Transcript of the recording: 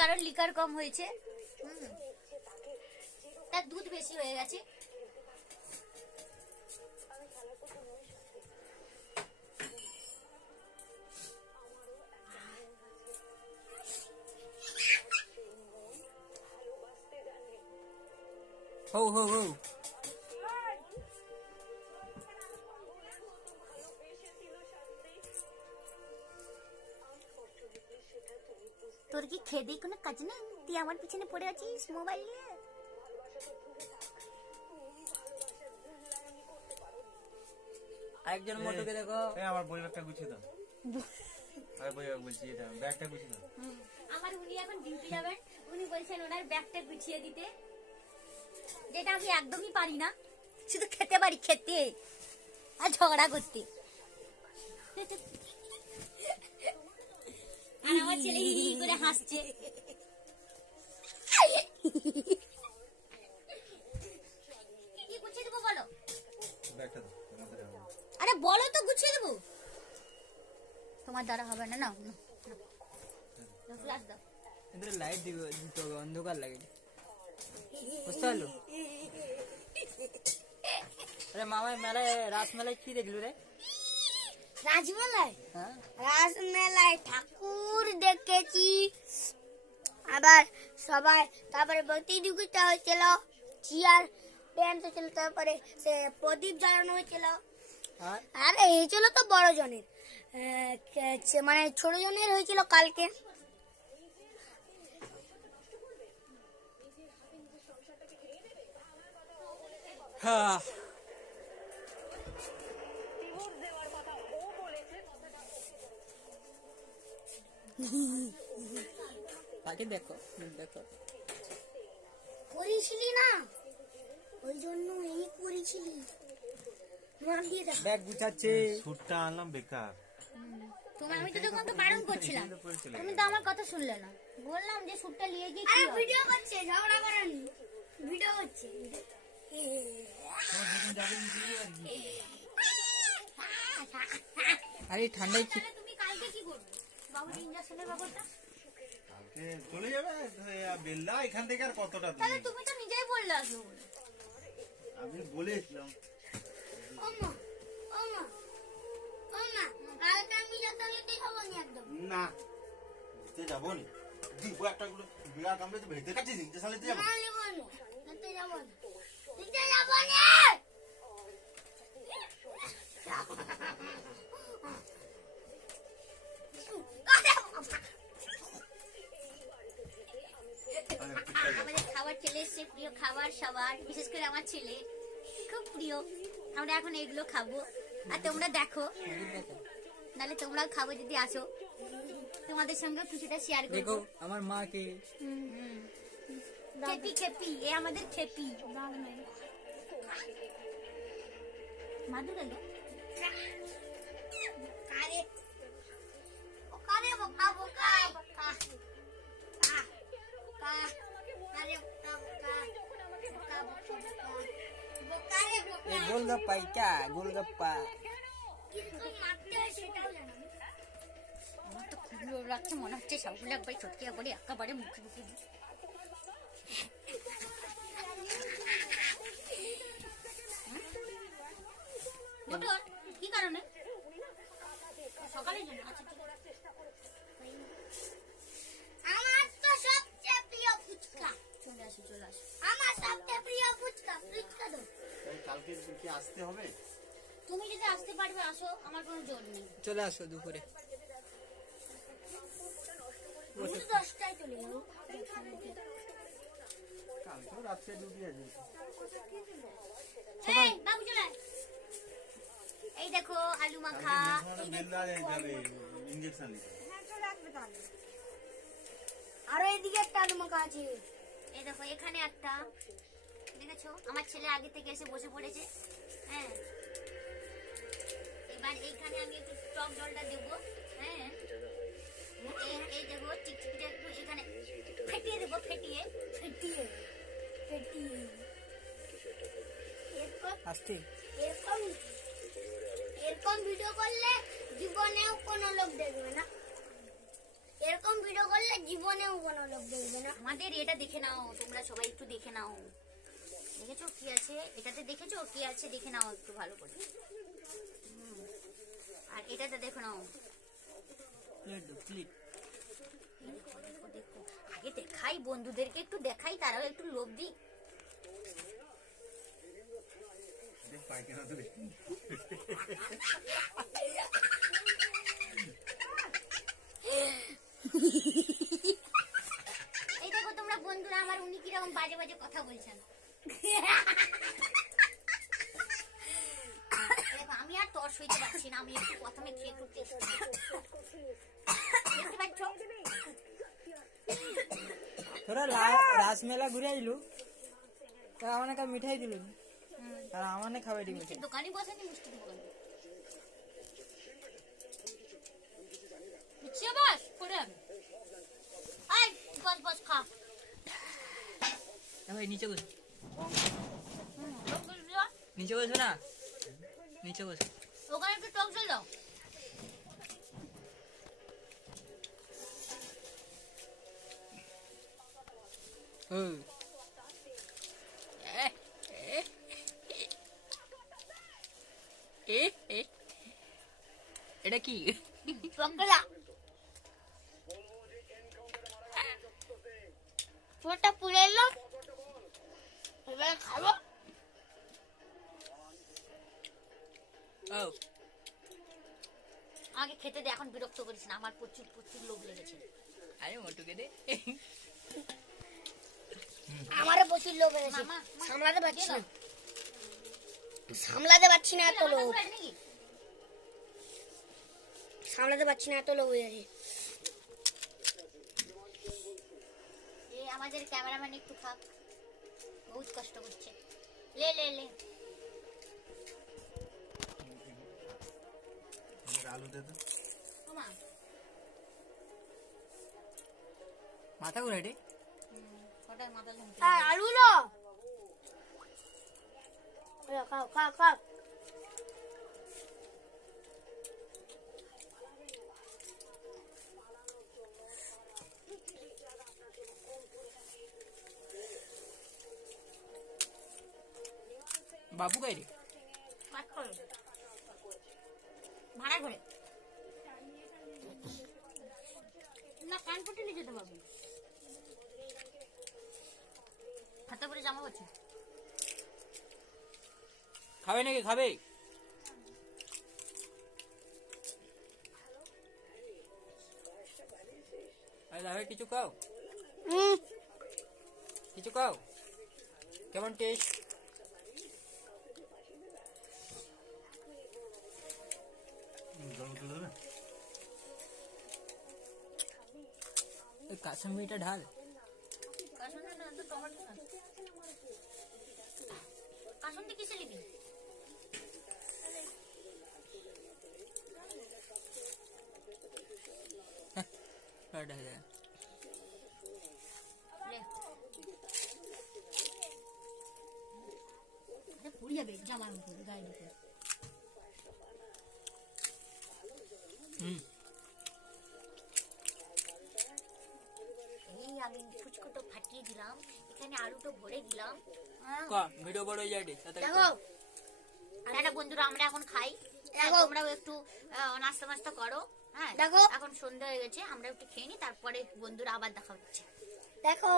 কারণ লিকার কম হয়েছে, তার দুধ বেশি হয়ে গেছে। হো হো হো তোর কি খেদে কোনো কাজ নেই? তুই আমার পিছনে পড়ে আছিস মোবাইল নিয়ে। একজন মোটুকে দেখো। আমার বই ব্যাগটা গুছিয়ে দাও। আর বই ব্যাগ বলছি, এটা ব্যাগটা গুছিয়ে দাও। আমার উনি এখন ডিউটি যাবেন, উনি বলছেন ওনার ব্যাগটা গুছিয়ে দিতে, যেটা আমি একদমই পারি না, শুধু খেতে পারি, খেতে আর ঝগড়া করতে। আর আমার ছেলে হি হি করে হাসছে। কি গুছিয়ে দেবো বলো? ব্যাগটা দাও, তোমাদের হবে। আরে বলো তো, গুছিয়ে দেবো। তোমার দ্বারা হবে না, না ফ্ল্যাশ দাও। এদের লাইট দিতে হবে, অন্ধকার লাগে, বুঝতে পারলো? আরে মামা মেলায়, রাস মেলায় কি দেখলু রে? রাজমেলায়? হ্যাঁ, রাজমেলায় ঠাকুর দেখেছি, আবার সবাই, তারপরে প্রতিযোগিতা হয়েছিল, চেয়ার ড্যান্স হয়েছিল, তারপরে সে প্রদীপ জ্বালানো হয়েছিল। আর হয়েছিল তো বড় জনের, মানে ছোট জনের হয়েছিল কালকে। হ্যাঁ, তাকে দেখো দেখো, করেছিলি না, ওই জন্য এই করেছিলি। ব্যাগ গুছাচ্ছে। স্যুটটা আনলাম বেকার। আমি তো তোমাকে বারণ করছিলাম, তুমি তো আমার কথা শুনলে না। বললাম যে স্যুটটা নিয়ে গিয়ে ভিডিও করছে, ঝগড়া করেনি, ভিডিও করছে। আরে ঠান্ডায় কি তুমি কালকে কি করবে? বাবুর ইনজেকশনের ব্যাপারটা কালকে চলে যাবে বেল্লা, এখান থেকে আর কতটা দূর? তাহলে তুমি তো নিজেই বললে আসবে বলে। আমি বলেছিলাম। ওমা ওমা ওমা, কালকে আমি যেতে হবো না একদম। না, ঘুরতে যাবো নি, দিব একটা গুলো বিরাট কামড়ে তো ভেতরে কাছে নিতে সালে যাবো। না নেবো না, যেতে যাবো না, যেতে যাবো না। আমাদের খাবার চলে এসছে, প্রিয় খাবার সবার, বিশেষ করে আমার ছেলে খুব প্রিয়। আমরা এখন এগুলো খাবো, আর তোমরা দেখো, নাহলে তোমরাও খাবো যদি আসো, তোমাদের সঙ্গে কিছুটা শেয়ার করবো। দেখো আমার মাকে, খেপি খেপি, এ আমাদের খেপি। মাদুর গেল কারে কারে বোকা বোকা বোকা গোলগপ্পা, क्या गोलगप्पा? আমার তো খুব লোভ লাগছে, মনে হচ্ছে সবগুলো একবার চটকিয়া করে একেবারে মুখে মুখে দিই। কি কারণে? সকালের জন্য? আচ্ছা ঠিক আছে। আমার তো সবচেয়ে প্রিয় ফুচকা। চলে আসো চলে আসো, আমার সবচেয়ে প্রিয় ফুচকা। ফুচকা দাও। কালকে কি আসতে হবে? তুমি যদি আসতে পারবে আসো, আমার কোনো জোর নেই। চলে আসো দুপুরে। আমি তো 10টায় চলে যাবো। কালকে রাত্রে ডিউটি আছে। এই বাবু চলে আয়। এই দেখো আলু মাখা, বেল্লা যাবে ইনজেকশন নিতে। আর এইদিকে একটা আলু মাখা আছে। এই দেখো এখানে একটা, দেখেছো? আমার ছেলে আগে থেকে এসে বসে পড়েছে। হ্যাঁ, এবার এইখানে আমি একটু টক জলটা দেবো। হ্যাঁ, এই দেখো চিকচিকিটা একটু এখানে ফেটিয়ে দেবো, ফেটিয়ে ফেটিয়ে ফেটিয়ে। আসতে এরকম ভিডিও করলে জীবনেও কোনো লোক দেখবে না। এরকম ভিডিও করলে জীবনেও কোনো লোক দেখবে না। আমাদের এটা দেখে নাও, তোমরা সবাই একটু দেখে নাও। দেখেছো কি আছে এটাতে? দেখেছো কি আছে? দেখে নাও একটু ভালো করে। আর এটাতে দেখো নাও। প্লেট দো, প্লেট। দেখো দেখো দেখো, আগে দেখাই বন্ধুদেরকে, একটু দেখাই, তারাও একটু লোভ দিই। দেখ পায়খানা তো দেখি। এই দেখো তোমরা বন্ধুরা আমার, উনি কিরকম বাজে বাজে কথা বলছেন। দেখো আমি আর তর সইতে পারছি না, আমি একটু প্রথমে খেয়ে একটু টেস্ট করি। দেখতে পাচ্ছ? তোরা রাসমেলা ঘুরে আইলু, তারা আমাকে মিঠাই দিল, তারা আমাকে খাওয়াই দিল। মিষ্টির দোকানে বসেনি, মিষ্টির দোকানে মিষ্টি বস করে আমি। আয় বস বস খা। ভাই নিচে বস, টক জল দাও। নিচে বসো না, নিচে বসো। ওখানে একটু টক জল দাও। ও এটা কি? পকড়া ছোটটা পুড়ে এলো, এবার খাবো। ও আগে খেতে দে, এখন বিরক্ত করিস না, আমার প্রচুর প্রচুর লোভ লেগেছে। আরে মোটুকে দে। আমারও প্রচুর লোভ এসেছে, মামা, সামলাতে পারছি না, সামলাতে পারছি না এত লোভ, নাকি সামলাতে পারছি না এত লোভ হয়ে গেছে। আমাদের ক্যামেরাম্যান একটু খাক, বহুত কষ্ট করছে। লে লে লে। আলু দে তো। ওমা, মাথা ঘুরে রে। ওটার মাথা ঘুমছে। আর আলু লো, খাও খাও খাও। বাবু গাই রে। কাট করো। ভাড়া ঘরে না, কানপট্টি নিয়ে যেতে পারবে। হাতে করে জামা করছে। খাবে নাকি? খাবে? আরে কিছু খাও, কিছু খাও। কেমন টেস্ট? জল তুলে দেবে। কাশ্মীরটা ঢাল। কাসুন্দি কিসে নিবি? ঢাল লে। আরে পুড়ে যাবে জামার উপরে, গায়ের উপরে। এই আমি ফুচকাটা ফাটিয়ে দিলাম, এখানে আলুটা ভরে দিলাম। ভিডিও বড় হয়ে যায় রে। দেখো তাহলে বন্ধুরা আমরা এখন খাই, দেখো। তোমরাও একটু নাস্তা মাস্তা করো। হ্যাঁ দেখো। এখন সন্ধ্যা হয়ে গেছে, আমরা একটু খেয়ে নিই, তারপরে বন্ধুরা আবার দেখা হচ্ছে। দেখো